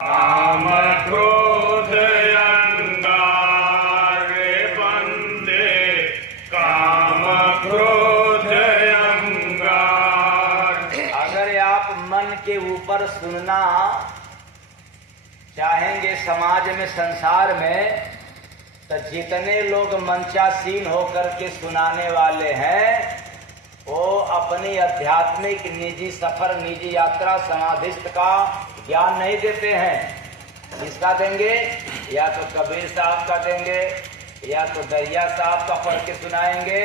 काम क्रोध अंगार बंदे, काम क्रोध अंगार। अगर आप मन के ऊपर सुनना चाहेंगे समाज में, संसार में, तो जितने लोग मंचासीन होकर के सुनाने वाले हैं वो अपनी आध्यात्मिक निजी सफर, निजी यात्रा, समाधिस्थ का ज्ञान नहीं देते हैं। किसका देंगे? या तो कबीर साहब का देंगे, या तो दरिया साहब का पढ़ के सुनाएंगे,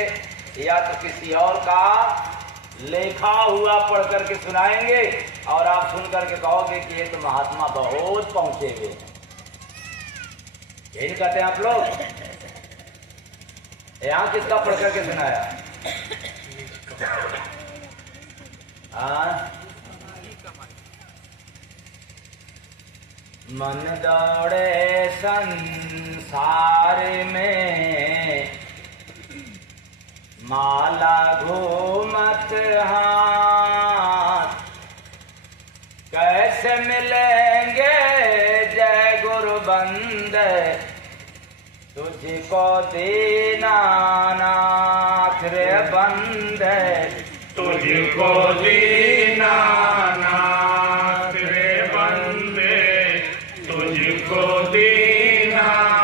या तो किसी और का लिखा हुआ पढ़ करके सुनाएंगे, और आप सुन करके कहोगे कि ये तो महात्मा बहुत पहुंचे हुए हैं। यही कहते हैं आप लोग। यहाँ किसका पढ़ करके सुनाया? मन दौड़े संसार में, माला घूमत हाथ, कैसे मिलेंगे जय गुरु बंदे, तुझको दीनानाथ रे बंदे, तुझको दीनानाथ रे बंदे, तुझको दीनानाथ।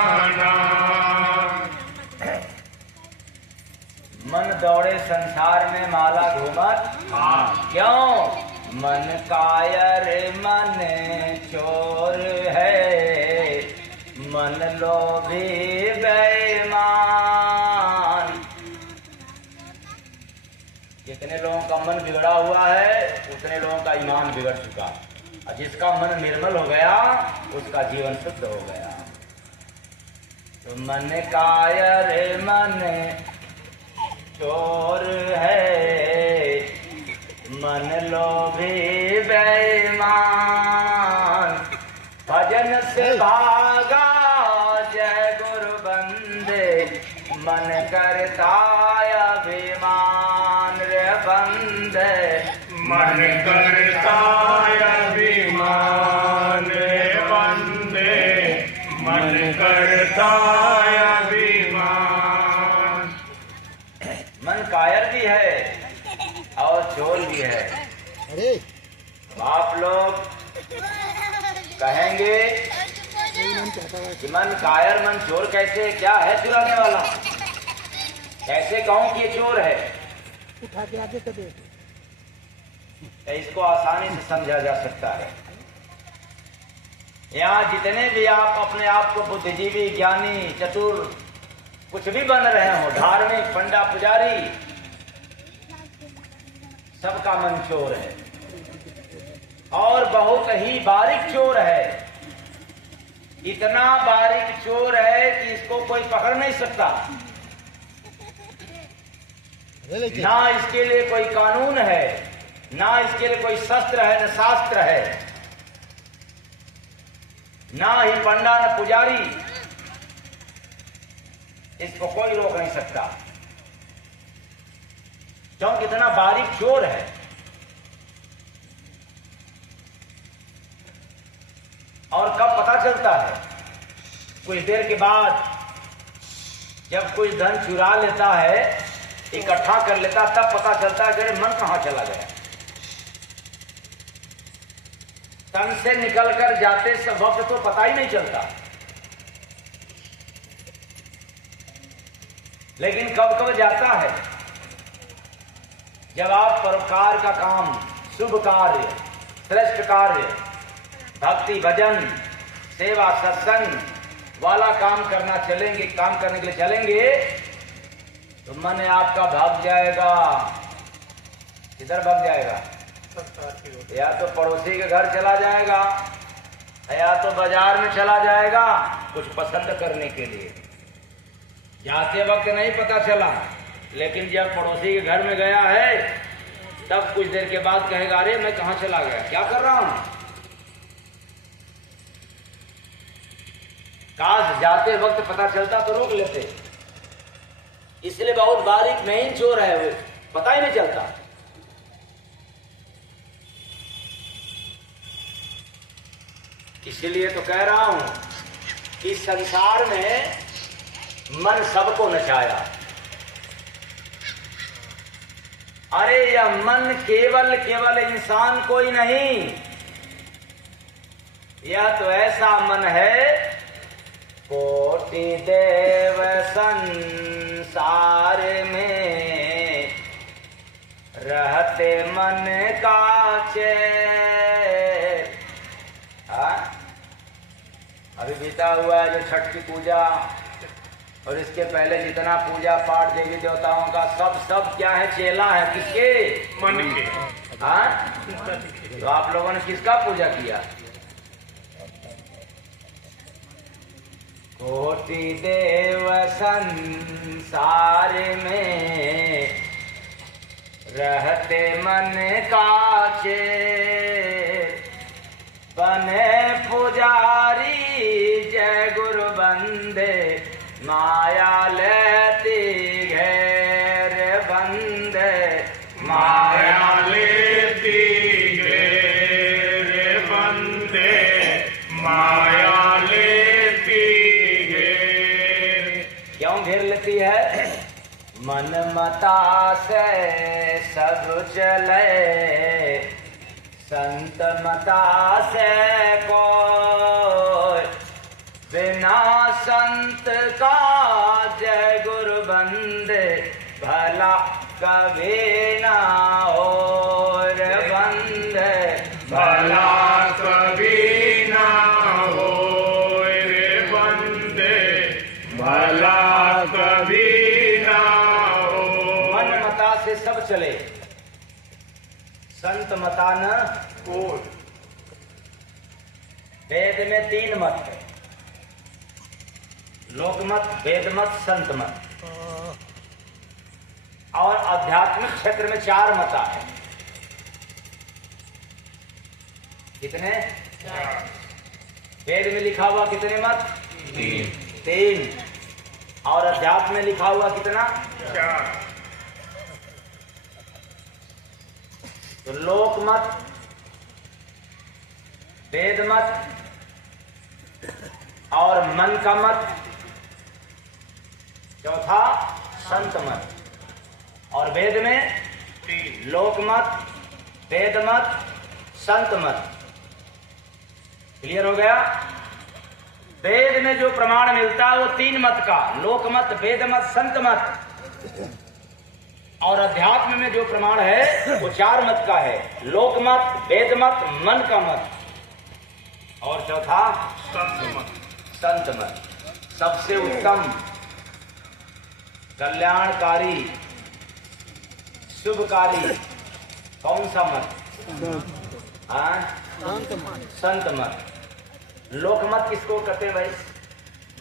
मन दौड़े संसार में माला घूमत। क्यों? मन कायर मन चोर है, मन लोभी बेईमान। जितने लोगों का मन बिगड़ा हुआ है उतने लोगों का ईमान बिगड़ चुका, और जिसका मन निर्मल हो गया उसका जीवन शुद्ध हो गया। तो मन कायर मन चोर है, मन लोभी बेईमान। भजन से भागा जय गुरु बंदे, मन करता अभिमान रे बंदे, मन करता अभिमान रे बंदे, मन करता अभिमान। मन कायर भी है और चोर भी है। आप लोग कहेंगे कि मन कायर मन चोर कैसे? क्या है चुराने वाला? कैसे कहूं कि ये चोर है? उठा के आगे कर दे। इसको आसानी से समझा जा सकता है। यहाँ जितने भी आप अपने आप को बुद्धिजीवी, ज्ञानी, चतुर कुछ भी बन रहे हो, धार्मिक, पंडा, पुजारी, सबका मन चोर है, और बहुत ही बारीक चोर है। इतना बारीक चोर है कि इसको कोई पकड़ नहीं सकता। ना इसके लिए कोई कानून है, ना इसके लिए कोई शस्त्र है, न शास्त्र है, ना ही पंडा न पुजारी, इसको कोई रोक नहीं सकता, क्योंकि इतना बारीक चोर है। और कब पता चलता है? कुछ देर के बाद, जब कुछ धन चुरा लेता है, इकट्ठा कर लेता, तब पता चलता है कि मन कहां चला गया। तन से निकलकर जाते सब वक्त तो पता ही नहीं चलता, लेकिन कब कब जाता है? जब आप परोपकार का काम, शुभ कार्य, श्रेष्ठ कार्य, भक्ति, भजन, सेवा, सत्संग वाला काम करना चलेंगे, काम करने के लिए चलेंगे, तो मन आपका भाग जाएगा। किधर भाग जाएगा? या तो पड़ोसी के घर चला जाएगा, या तो बाजार में चला जाएगा कुछ पसंद करने के लिए। जाते वक्त नहीं पता चला, लेकिन जब पड़ोसी के घर में गया है तब कुछ देर के बाद कहेगा, अरे मैं कहां चला गया, क्या कर रहा हूं? काश जाते वक्त पता चलता तो रोक लेते। इसलिए बहुत बारीक मेन चोर है वो, पता ही नहीं चलता। इसलिए तो कह रहा हूं कि संसार में मन सबको नचाया। अरे यह मन केवल केवल इंसान कोई नहीं, यह तो ऐसा मन है कोटि देव संसार में रहते मन का चैन। अभी बीता हुआ है जो छठ की पूजा और इसके पहले जितना पूजा पाठ देवी देवताओं का सब क्या है? चेला है किसके? मन के। हाँ, तो आप लोगों ने किसका पूजा किया? कोटि देव संसार में रहते मन का चेत, बने पुजारी जय गुरु बंदे माया लेती घेर बंदे माया लेती घेर बंदे माया लेती घेर। क्यों घेर लेती है? मन मता से सब चले, संत मता से कोई बिना संत का जय गुरु बंदे भला कभी ना हो रे बंदे भला कभी ना हो रे बंदे भला कभी ना हो। मन मता से सब चले, संत मता न कोई। वेद में 3 मत है, लोकमत, वेदमत, संत मत। और आध्यात्मिक क्षेत्र में 4 मता है। कितने? वेद में लिखा हुआ कितने मत? 3। और अध्यात्म में लिखा हुआ कितना? 4। तो लोकमत, वेदमत और मन का मत, चौथा संत मत। और वेद में 3। लोकमत, वेदमत, संत मत। क्लियर हो गया? वेद में जो प्रमाण मिलता है वो 3 मत का, लोकमत, वेदमत, संत मत। और अध्यात्म में जो प्रमाण है वो 4 मत का है, लोकमत, वेदमत, मन का मत और चौथा संत मत। संत मत। सबसे उत्तम, कल्याणकारी, शुभकारी कौन सा मत? हाँ? संत मत। लोकमत किसको कहते हैं भाई?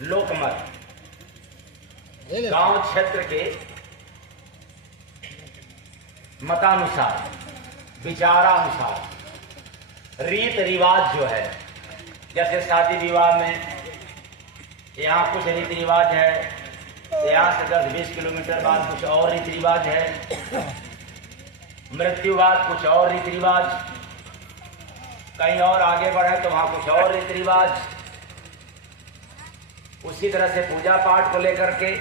लोकमत गांव क्षेत्र के मतानुसार, विचारानुसार, रीत रिवाज जो है, जैसे शादी विवाह में यहाँ कुछ रीति रिवाज है, यहाँ से 10-20 किलोमीटर बाद कुछ और रीति रिवाज है, मृत्यु बाद कुछ और रीति रिवाज, कहीं और आगे बढ़े तो वहाँ कुछ और रीति रिवाज। उसी तरह से पूजा पाठ को लेकर के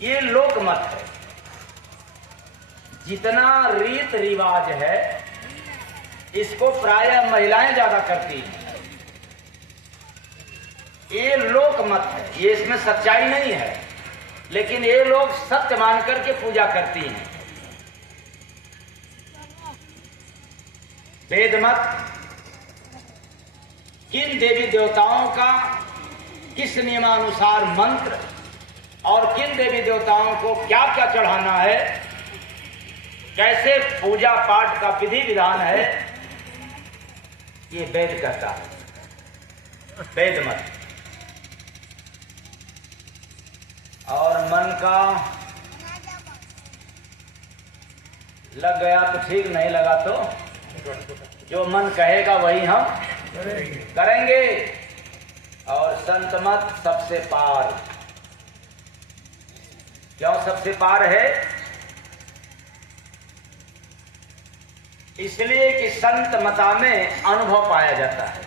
ये लोकमत है। जितना रीत रिवाज है इसको प्रायः महिलाएं ज्यादा करती हैं। ये लोकमत है, ये इसमें सच्चाई नहीं है, लेकिन ये लोग सत्य मान करके पूजा करती हैं। वेदमत किन देवी देवताओं का किस नियमानुसार मंत्र और किन देवी देवताओं को क्या क्या चढ़ाना है, कैसे पूजा पाठ का विधि विधान है, ये वेद कहता है, वेदमत। और मन का लग गया तो ठीक, नहीं लगा तो जो मन कहेगा वही हम करेंगे। और संत मत सबसे पार। क्यों सबसे पार है? इसलिए कि संत मता में अनुभव पाया जाता है।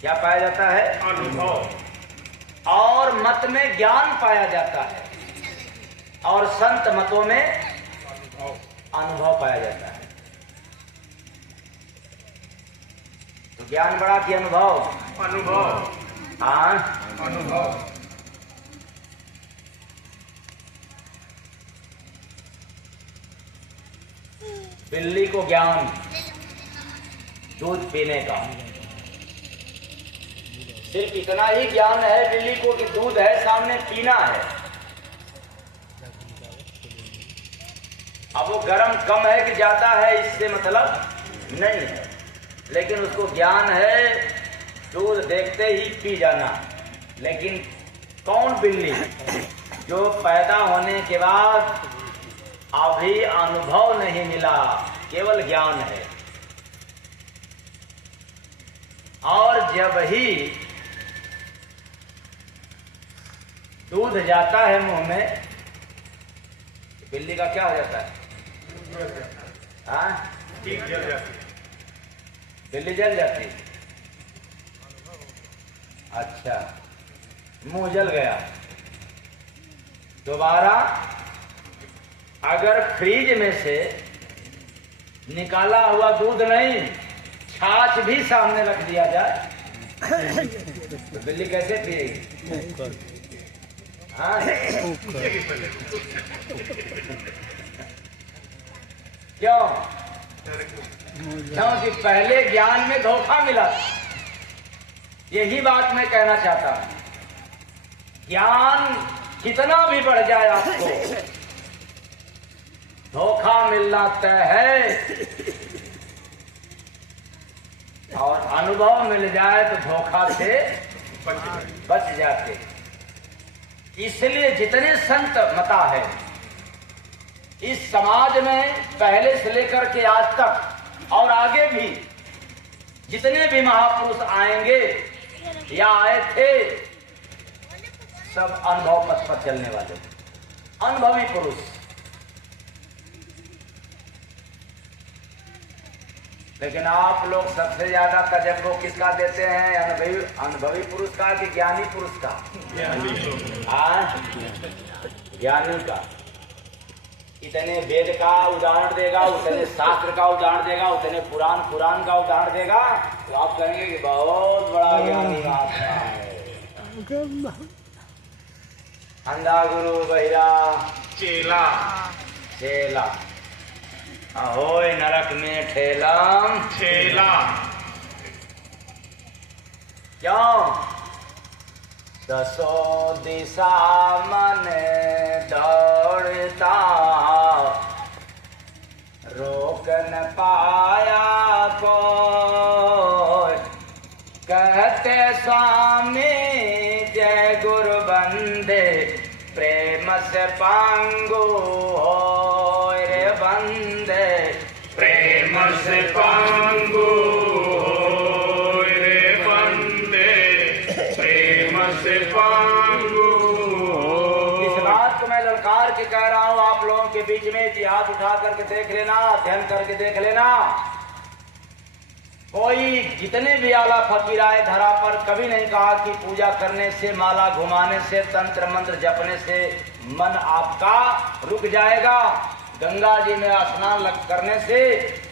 क्या पाया जाता है? अनुभव। और मत में ज्ञान पाया जाता है और संत मतों में अनुभव पाया जाता है। तो ज्ञान बड़ा कि अनुभव? अनुभव। हाँ, अनुभव। बिल्ली को ज्ञान दूध पीने का, सिर्फ इतना ही ज्ञान है बिल्ली को कि दूध है सामने, पीना है। अब वो गर्म कम है कि ज्यादा है इससे मतलब नहीं है, लेकिन उसको ज्ञान है दूध देखते ही पी जाना। लेकिन कौन बिल्ली जो पैदा होने के बाद अभी अनुभव नहीं मिला, केवल ज्ञान है, और जब ही दूध जाता है मुंह में, बिल्ली का क्या हो जाता है? हाँ, ठीक जल जाती। बिल्ली जल जाती। अच्छा, मुंह जल गया। दोबारा अगर फ्रिज में से निकाला हुआ दूध नहीं, छाछ भी सामने रख दिया जाए तो बिल्ली कैसे पिएगी? हाँ? क्यों? क्योंकि पहले ज्ञान में धोखा मिला। यही बात मैं कहना चाहता हूं। ज्ञान कितना भी बढ़ जाए आपको, धोखा मिलना तय है, और अनुभव मिल जाए तो धोखा से बच जाते। इसलिए जितने संत मता है इस समाज में, पहले से लेकर के आज तक और आगे भी जितने भी महापुरुष आएंगे या आए थे, सब अनुभव पथ पर चलने वाले, अनुभवी पुरुष। लेकिन आप लोग सबसे ज्यादा तजर्बा किसका देते हैं? अनुभवी पुरुष का कि ज्ञानी पुरुष का? ज्ञानी का। इतने वेद का उदाहरण देगा, उतने शास्त्र का उदाहरण देगा, उतने पुराण का उदाहरण देगा, तो आप कहेंगे कि बहुत बड़ा ज्ञानी आपका है। अंधा गुरु बहिरा चेला। चेला, अहोय नरक में ठेलम चेला। क्यों? दसों दिशा मन दौड़ता, रोक न पाया कोई, कहते स्वामी जय गुरु बंदे, प्रेम से पांगु होय रे बंदे, प्रेम से पांगु होय रे बंदे, प्रेम से पांगु। इस बात को मैं ललकार के कह रहा हूं आप लोगों के बीच में, इतिहास उठा करके देख लेना, अध्ययन करके देख लेना। कोई जितने भी आला फकीर आए धरा पर, कभी नहीं कहा कि पूजा करने से, माला घुमाने से, तंत्र मंत्र जपने से मन आपका रुक जाएगा, गंगा जी में स्नान करने से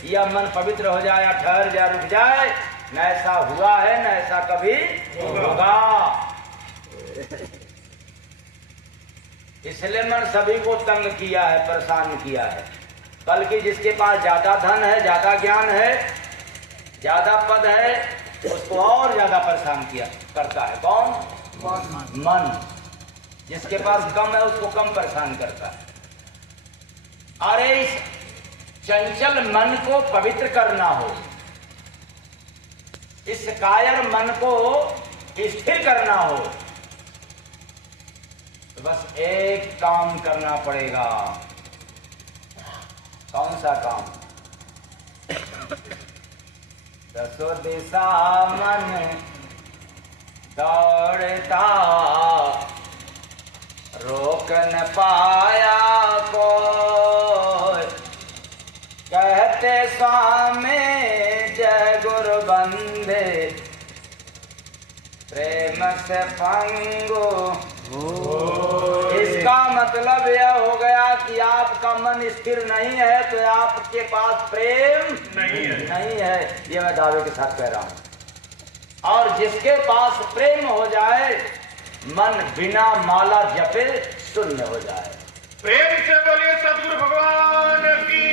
यह मन पवित्र हो जाए, ठहर जाए, रुक जाए। न ऐसा हुआ है, न ऐसा कभी होगा। इसलिए मन सभी को तंग किया है, परेशान किया है। बल्कि जिसके पास ज्यादा धन है, ज्यादा ज्ञान है, ज्यादा पद है, उसको और ज्यादा परेशान किया करता है। कौन? मन। जिसके पास कम है उसको कम परेशान करता है। अरे इस चंचल मन को पवित्र करना हो, इस कायर मन को स्थिर करना हो, तो बस एक काम करना पड़ेगा। कौन सा काम? दसों दिशा मन दौड़ता, रोक न पाया कोई, कहते स्वामी जय गुरु बंदे प्रेम से पंगो। इसका मतलब यह हो गया कि आपका मन स्थिर नहीं है तो आपके पास प्रेम नहीं है। ये मैं दावे के साथ कह रहा हूं। और जिसके पास प्रेम हो जाए मन बिना माला जपे शून्य हो जाए। प्रेम से बोलिए सदगुरु भगवान की।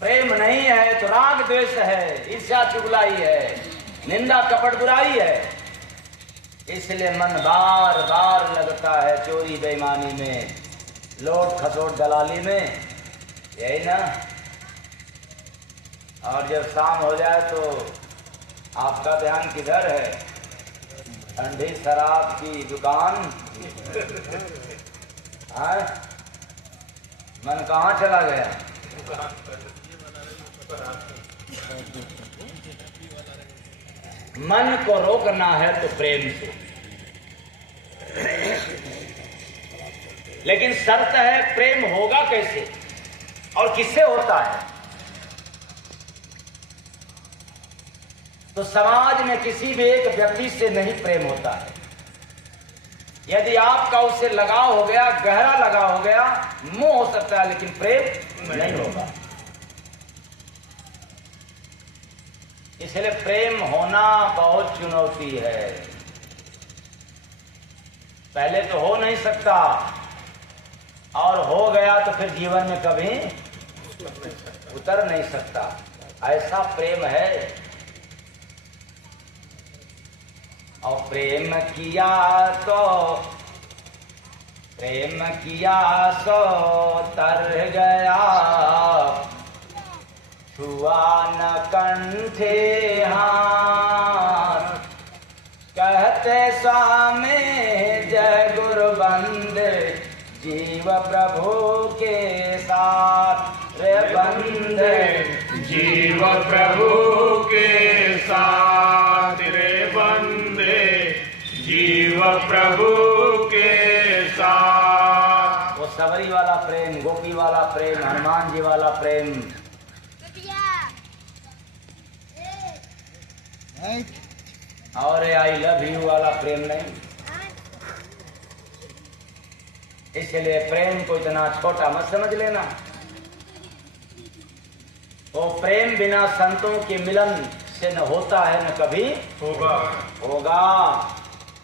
प्रेम नहीं है तो राग द्वेष है, ईर्ष्या चुगलाई है, निंदा कपट बुराई है। इसलिए मन बार बार लगता है चोरी बेईमानी में, लोट खसोट दलाली में, यही ना। और जब शाम हो जाए तो आपका ध्यान किधर है? ठंडी शराब की दुकान। हाँ? मन कहाँ चला गया? मन को रोकना है तो प्रेम से, लेकिन शर्त है प्रेम होगा कैसे और किससे होता है? तो समाज में किसी भी एक व्यक्ति से नहीं प्रेम होता है। यदि आपका उससे लगाव हो गया, गहरा लगाव हो गया, मोह हो सकता है लेकिन प्रेम नहीं होगा। इसलिए प्रेम होना बहुत चुनौती है। पहले तो हो नहीं सकता और हो गया तो फिर जीवन में कभी उतर नहीं सकता। ऐसा प्रेम है। और प्रेम किया सो तर गया, छुआ न कंठे हाथ। कहते स्वामी जय गुरु बंदे जीव प्रभु के साथ रे बंदे, जीव प्रभु के साथ रे बंदे, जीव प्रभु के साथ। वो सबरी वाला प्रेम, गोपी वाला प्रेम, हनुमान जी वाला प्रेम और आई लव यू वाला प्रेम नहीं। इसलिए प्रेम को इतना छोटा मत समझ लेना। वो प्रेम बिना संतों के मिलन से न होता है न कभी होगा।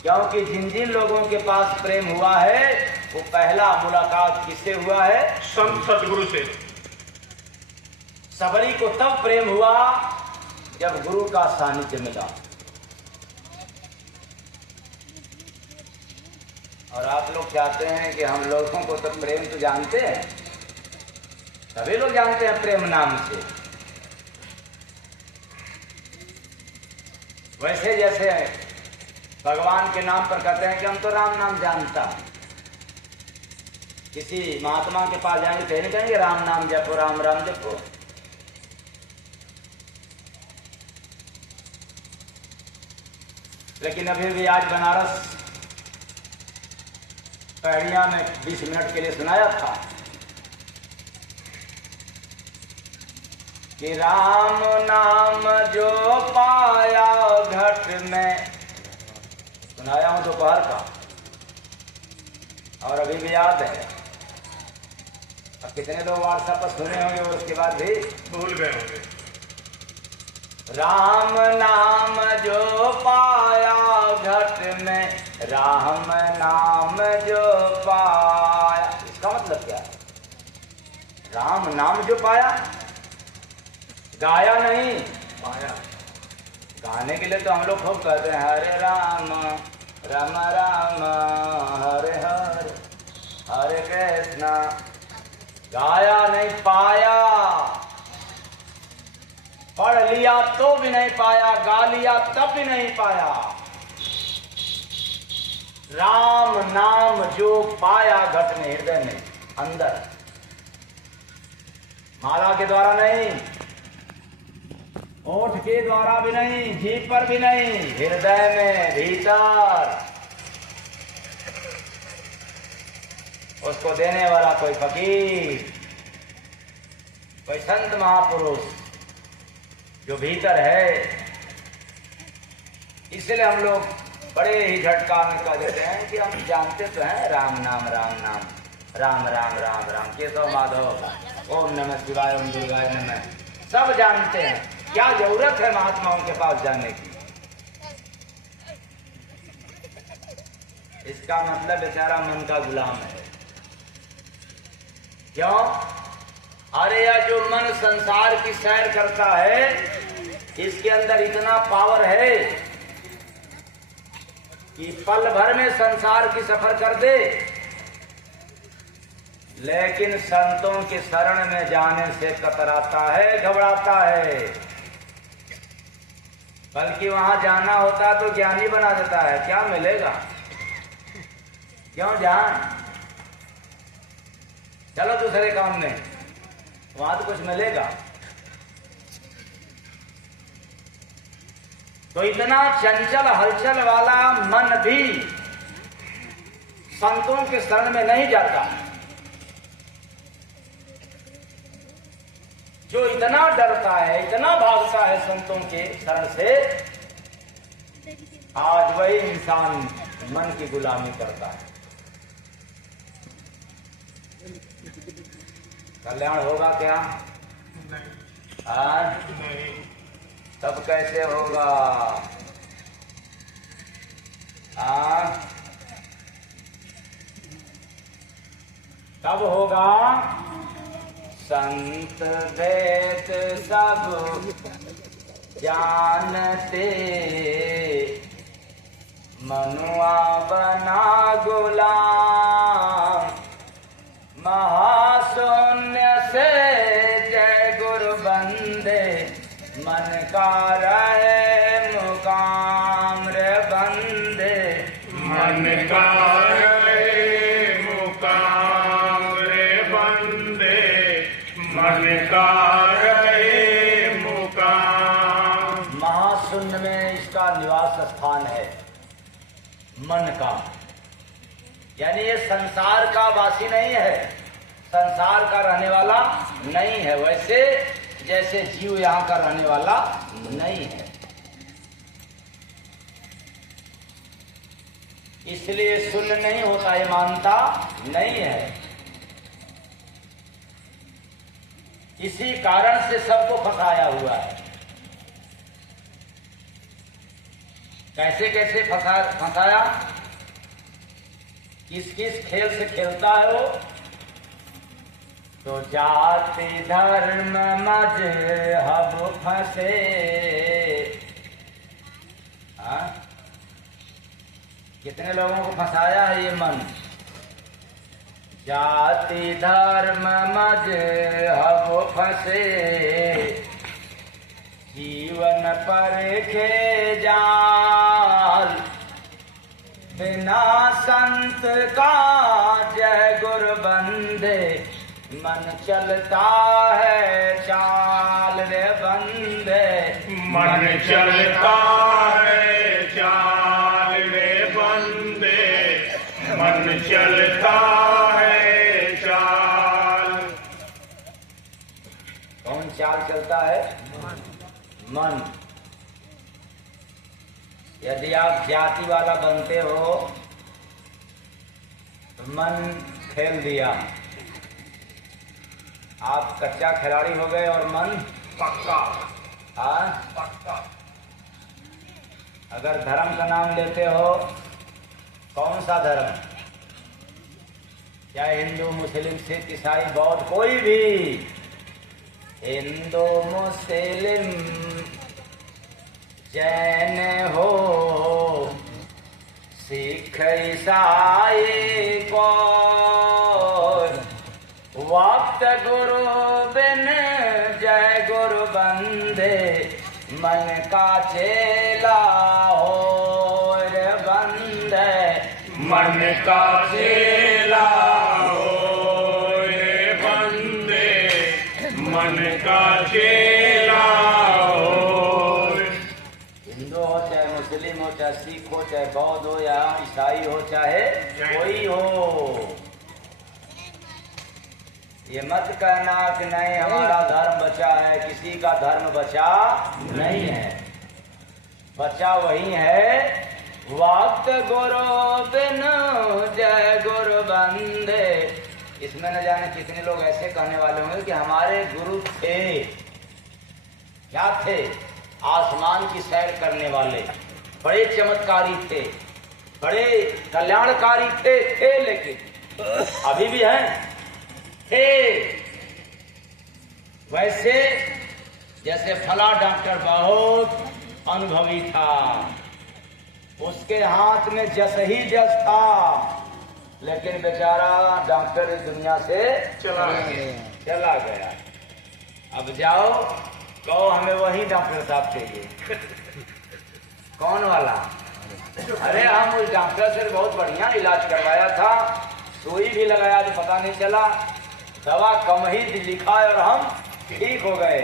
क्योंकि जिन जिन लोगों के पास प्रेम हुआ है वो पहला मुलाकात किससे हुआ है? संत सदगुरु से। सबरी को तब प्रेम हुआ जब गुरु का सानिध्य मिला। और आप लोग चाहते हैं कि हम लोगों को तो प्रेम तो जानते हैं, सभी लोग जानते हैं प्रेम नाम से। वैसे जैसे भगवान के नाम पर कहते हैं कि हम तो राम नाम जानता। किसी महात्मा के पास जाएंगे तो नहीं कहेंगे राम नाम जपो, राम राम जपो। लेकिन अभी भी आज बनारस पहड़िया में 20 मिनट के लिए सुनाया था कि राम नाम जो पाया घट में। सुनाया हूं दोपहर का और अभी भी याद है। अब कितने लोग व्हाट्सएप पर सुने होंगे और उसके बाद भी भूल गए होंगे। राम नाम जो पाया घट में, राम नाम जो पाया। इसका मतलब क्या है? राम नाम जो पाया, गाया नहीं, पाया। गाने के लिए तो हम लोग खूब कहते हैं हरे राम राम राम हरे हरे हरे कृष्णा। गाया नहीं, पाया। पढ़ लिया तो भी नहीं पाया, गा लिया तब भी नहीं पाया। राम नाम जो पाया घट में, हृदय में, अंदर, माला के द्वारा नहीं, ओठ के द्वारा भी नहीं, जीभ पर भी नहीं, हृदय में भीतर। उसको देने वाला कोई फकीर, कोई संत महापुरुष जो भीतर है, इसलिए हम लोग बड़े ही झटका में कह देते हैं कि हम जानते तो हैं राम नाम राम नाम, राम राम राम राम, केशव माधव, ओम नमः शिवाय, ओम दुर्गाय नमः, सब जानते हैं। क्या जरूरत है महात्माओं के पास जाने की? इसका मतलब बेचारा मन का गुलाम है। क्यों? अरे यह जो मन संसार की सैर करता है, इसके अंदर इतना पावर है कि पल भर में संसार की सफर कर दे, लेकिन संतों के शरण में जाने से कतराता है, घबराता है। बल्कि वहां जाना होता तो ज्ञानी बना देता है। क्या मिलेगा? क्यों जान, चलो दूसरे काम में, वहां तो कुछ मिलेगा। तो इतना चंचल हलचल वाला मन भी संतों के शरण में नहीं जाता। जो इतना डरता है, इतना भागता है संतों के शरण से, आज वही इंसान मन की गुलामी करता है। कल्याण होगा क्या? नहीं। तब कैसे होगा? तब होगा संत वेद सब जानते, मनुआ बना गुलाम, महाशून्य से जय गुरु बंदे, मन का रहे मुकाम रे बंदे, मन का रहे मुकाम रे बंदे, मन का रहे मुकाम। महाशून्य में इसका निवास स्थान है, मन का। यानी ये संसार का वासी नहीं है, संसार का रहने वाला नहीं है, वैसे जैसे जीव यहाँ का रहने वाला नहीं है। इसलिए शून्य नहीं होता, ये मानता नहीं है। इसी कारण से सबको फंसाया हुआ है। कैसे कैसे फंसाया? किस किस खेल से खेलता है वो? तो जाति धर्म मजहब फंसे, कितने लोगों को फंसाया है ये मन? जाति धर्म मजहब फंसे, जीवन पर खे जाल, बिना संत का जय गुरु बंदे, मन चलता है चाल रे बंदे, मन चलता है चाल रे बंदे, मन चलता है चाल। कौन चाल चलता है? मन। यदि आप जाति वाला बनते हो तो मन खेल दिया, आप कच्चा खिलाड़ी हो गए और मन पक्का। पक्का। अगर धर्म का नाम लेते हो, कौन सा धर्म? चाहे हिंदू, मुस्लिम, सिख, ईसाई, बौद्ध, कोई भी, हिंदू, मुस्लिम, जैन हो, सिख, ईसाई, कोई वक्त गुरु बिन जय गुरु बंदे, मन का चेला हो रे बंदे, मन का चेला हो रे बंदे, मन का चेला हो। हिंदू हो चाहे मुस्लिम हो, चाहे सिख हो, चाहे बौद्ध हो या ईसाई हो, चाहे कोई हो, ये मत कहना कि नहीं हमारा धर्म बचा है, किसी का धर्म बचा नहीं है। बचा वही है, वक्त गुरु बिन जय गुरु बंदे। इसमें न जाने कितने लोग ऐसे कहने वाले होंगे कि हमारे गुरु थे, क्या थे? आसमान की सैर करने वाले, बड़े चमत्कारी थे, बड़े कल्याणकारी थे लेकिन अभी भी हैं थे। वैसे जैसे फला डॉक्टर बहुत अनुभवी था, उसके हाथ में जस ही जस था, लेकिन बेचारा डॉक्टर इस दुनिया से चला गया। अब जाओ कहो हमें वही डॉक्टर साहब चाहिए। कौन वाला? अरे हम उस डॉक्टर से बहुत बढ़िया इलाज करवाया था, सुई भी लगाया तो पता नहीं चला, दवा कम ही लिखा और हम ठीक हो गए।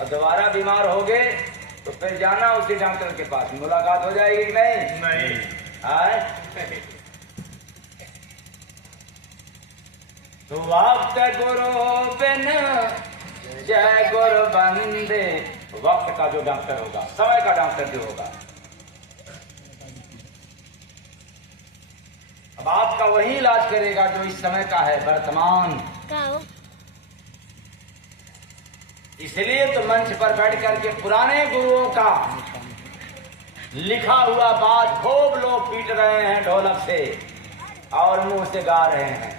और दोबारा बीमार हो गए तो फिर जाना उसी डॉक्टर के पास, मुलाकात हो जाएगी कि नहीं? नहीं। आए? तो वक्त गुरु बिन जय गुरु बंदे। वक्त का जो डॉक्टर होगा, समय का डॉक्टर जो होगा, अब आपका वही इलाज करेगा जो इस समय का है, वर्तमान। इसलिए तो मंच पर बैठ करके पुराने गुरुओं का लिखा हुआ बात खूब लोग पीट रहे हैं ढोलक से और मुंह से गा रहे हैं,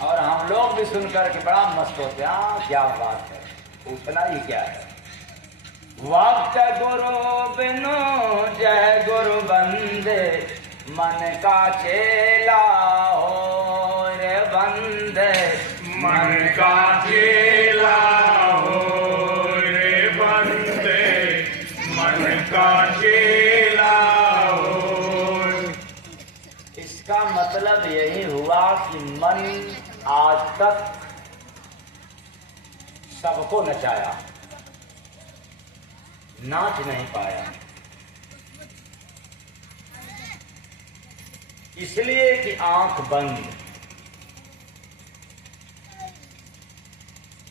और हम लोग भी सुनकर के बड़ा मस्त होते हैं। हाँ क्या बात है, पूछना ही क्या है। वक्त गुरु बिनु जय गुरु बंदे, मन का चेला हो रे बंदे। मन का चेला हो रे बंदे, मन का चेला हो। इसका मतलब यही हुआ कि मन आज तक सबको नचाया, नाच नहीं पाया, इसलिए कि आंख बंद।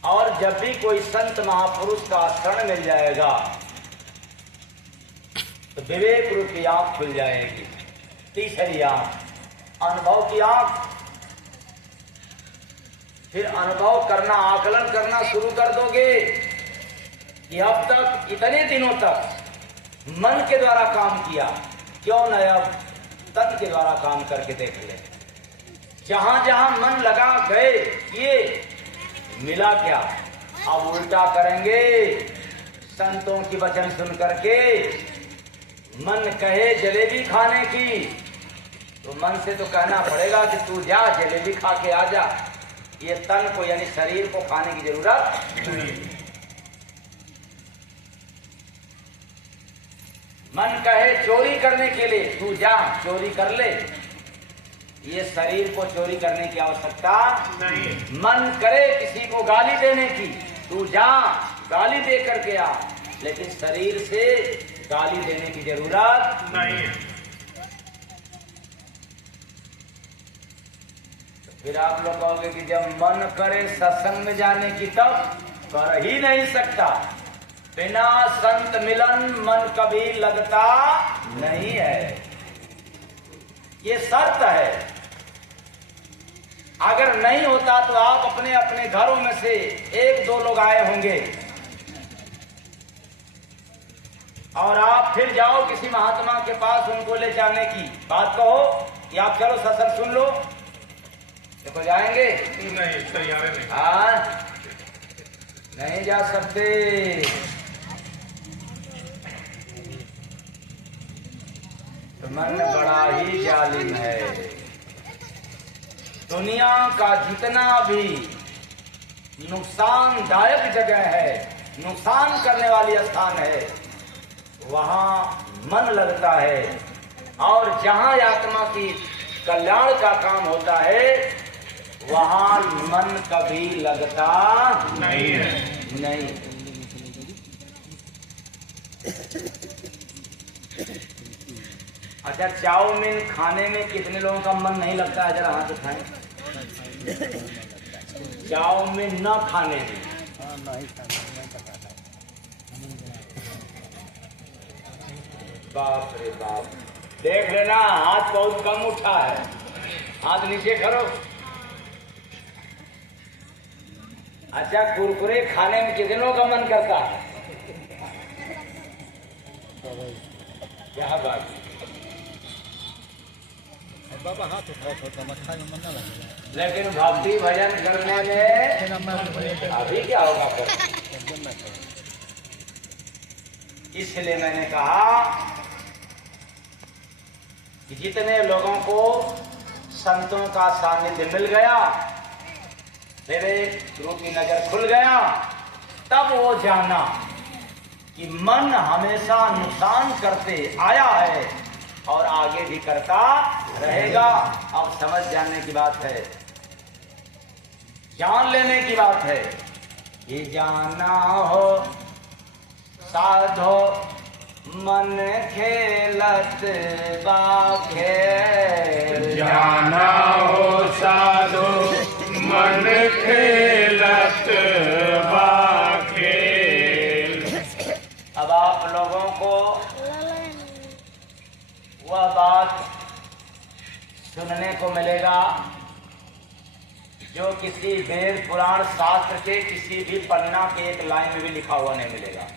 और जब भी कोई संत महापुरुष का शरण मिल जाएगा तो विवेक रूप की आंख खुल जाएगी, तीसरी आंख, अनुभव की आंख। फिर अनुभव करना, आकलन करना शुरू कर दोगे कि अब तक इतने दिनों तक मन के द्वारा काम किया, क्यों न अब तन के द्वारा काम करके देख ले। जहां जहां मन लगा गए किए, मिला क्या? अब उल्टा करेंगे। संतों की वचन सुन करके मन कहे जलेबी खाने की, तो मन से तो कहना पड़ेगा कि तू जा जलेबी खा के आ जा। ये तन को यानी शरीर को खाने की जरूरत नहीं। मन कहे चोरी करने के लिए, तू जा चोरी कर ले। ये शरीर को चोरी करने की आवश्यकता नहीं। मन करे किसी को गाली देने की, तू जा गाली दे करके आ, लेकिन शरीर से गाली देने की जरूरत नहीं। फिर आप लोग कहोगे कि जब मन करे सत्संग में जाने की तब कर ही नहीं सकता। बिना संत मिलन मन कभी लगता नहीं है, ये शर्त है। अगर नहीं होता तो आप अपने अपने घरों में से एक दो लोग आए होंगे और आप फिर जाओ किसी महात्मा के पास उनको ले जाने की बात कहो कि आप चलो सत्संग सुन लो, देखो जाएंगे? नहीं, तैयार नहीं। हाँ, नहीं जा सकते। तो मन बड़ा ही जालिम है। दुनिया का जितना भी नुकसानदायक जगह है, नुकसान करने वाली स्थान है, वहां मन लगता है। और जहां आत्मा की कल्याण का काम होता है, वहां मन कभी लगता नहीं है। नहीं। अच्छा, चाउमीन खाने में कितने लोगों का मन नहीं लगता है? जरा हाथ उठाएं। चाउमीन न खाने में। बाप रे बाप, देख लेना हाथ बहुत कम उठा है, हाथ नीचे करो। अच्छा, कुरकुरे खाने में कितनों का मन करता है? क्या बात, बाबा हाथ उठा मठा में मन ना लगेगा। लेकिन भक्ति भजन करने में अभी क्या होगा फिर? इसलिए मैंने कहा कि जितने लोगों को संतों का सानिध्य मिल गया, विवेक रूपी नजर खुल गया, तब वो जाना कि मन हमेशा नुकसान करते आया है और आगे भी करता रहेगा। अब समझ जाने की बात है, जान लेने की बात है। ये जाना हो साधो मन खेलत बाखेल, जाना हो साधो मन खेलत बाखेल। अब आप लोगों को वह बात सुनने को मिलेगा जो किसी वेद पुराण शास्त्र के किसी भी पन्ना के एक लाइन में भी लिखा हुआ नहीं मिलेगा।